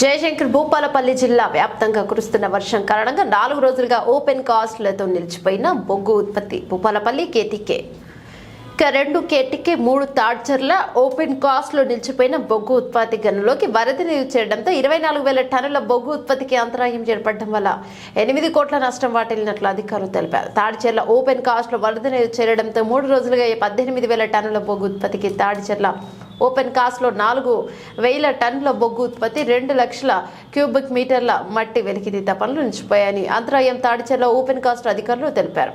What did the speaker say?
జయశంకర్ భూపాలపల్లి జిల్లా వ్యాప్తంగా కురుస్తున్న వర్షం కారణంగా నాలుగు రోజులుగా ఓపెన్ కాస్ట్లతో నిలిచిపోయిన బొగ్గు ఉత్పత్తి భూపాలపల్లి కేటీకే. ఇక రెండు కేటీకే మూడు తాడ్చర్ల ఓపెన్ కాస్ట్లో నిలిచిపోయిన బొగ్గు ఉత్పత్తి గనులోకి వరద నీరు చేరడంతో ఇరవై నాలుగు వేల టన్నుల బొగ్గు ఉత్పత్తికి అంతరాయం ఏర్పడడం వల్ల ఎనిమిది కోట్ల నష్టం వాటిల్లినట్లు అధికారులు తెలిపారు. తాడిచెర్ల ఓపెన్ కాస్ట్లో వరద నీరు చేరడంతో మూడు రోజులుగా ఈ పద్దెనిమిది వేల టన్నుల బొగ్గు ఉత్పత్తికి తాడిచెర్ల ఓపెన్ కాస్ట్లో నాలుగు వేల టన్నుల బొగ్గు ఉత్పత్తి రెండు లక్షల క్యూబిక్ మీటర్ల మట్టి వెలికితీత పనులు నిలిచిపోయాయని అంతరాయం తాడిచెర్ల ఓపెన్ కాస్ట్ అధికారులు తెలిపారు.